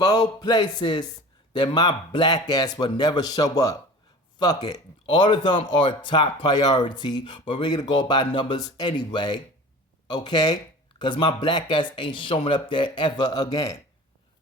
4 places that my black ass would never show up. Fuck it. All of them are top priority, but we're gonna go by numbers anyway. Okay? Because my black ass ain't showing up there ever again.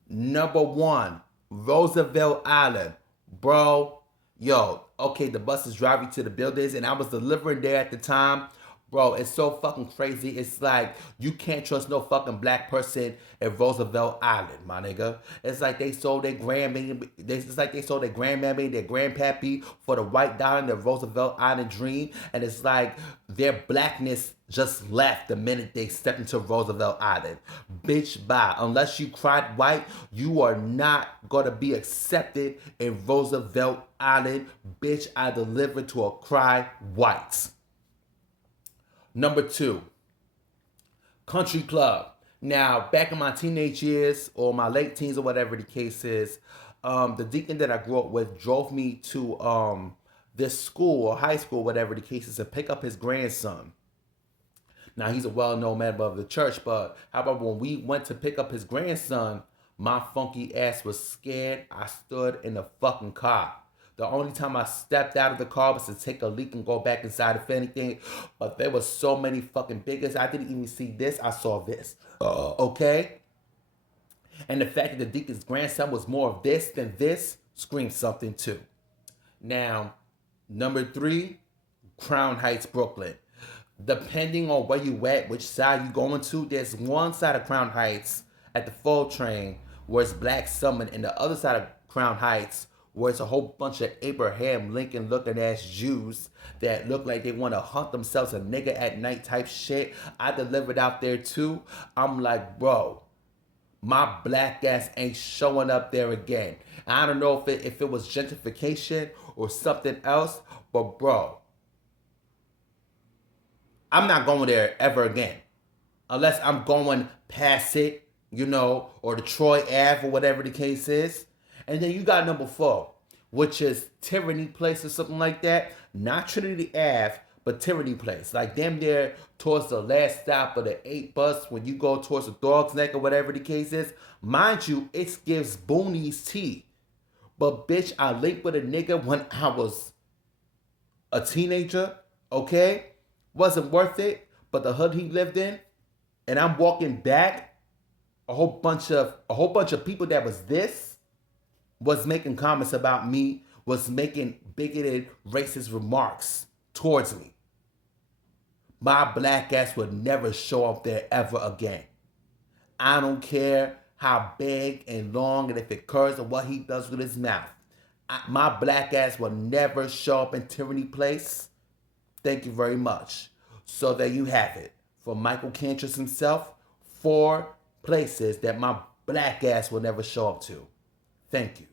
Number 1, Roosevelt Island. Bro, yo, okay, the bus is driving to the buildings, and I was delivering there at the time. Bro, it's so fucking crazy. It's like you can't trust no fucking black person at Roosevelt Island, my nigga. It's like they sold their grandmammy. It's like they sold their grandmammy, their grandpappy for the white dollar, the Roosevelt Island dream. And it's like their blackness just left the minute they stepped into Roosevelt Island. Bitch, bye. Unless you cried white, you are not gonna be accepted in Roosevelt Island. Bitch, I delivered to a cry white. Number 2, country club. Now, back in my teenage years or my late teens or whatever the case is, the deacon that I grew up with drove me to this school or high school, whatever the case is, to pick up his grandson. Now, he's a well-known member of the church, but however, when we went to pick up his grandson, my funky ass was scared. I stood in the fucking car. The only time I stepped out of the car was to take a leak and go back inside if anything. But there was so many fucking biggest. I didn't even see this. I saw this. Okay? And the fact that the deacon's grandson was more of this than this screams something too. Now, number 3, Crown Heights, Brooklyn. Depending on where you at, which side you going to, there's one side of Crown Heights at the full train where it's Black Summon, and the other side of Crown Heights where it's a whole bunch of Abraham Lincoln looking ass Jews that look like they want to hunt themselves a nigga at night type shit. I delivered out there too. I'm like, bro, my black ass ain't showing up there again. I don't know if it was gentrification or something else, but bro, I'm not going there ever again. Unless I'm going past it, you know, or the Troy Ave or whatever the case is. And then you got number 4, which is Tiriny Place or something like that. Not Trinity Ave, but Tiriny Place. Like damn near towards the last stop of the 8 bus when you go towards the Dog's Neck or whatever the case is. Mind you, it gives Boonies tea. But bitch, I linked with a nigga when I was a teenager, okay? Wasn't worth it, but the hood he lived in, and I'm walking back, a whole bunch of people that was making comments about me, was making bigoted, racist remarks towards me. My black ass would never show up there ever again. I don't care how big and long and if it curves or what he does with his mouth. My black ass will never show up in Tyranny Place. Thank you very much. So there you have it. For Michael Cantress himself, 4 places that my black ass will never show up to. Thank you.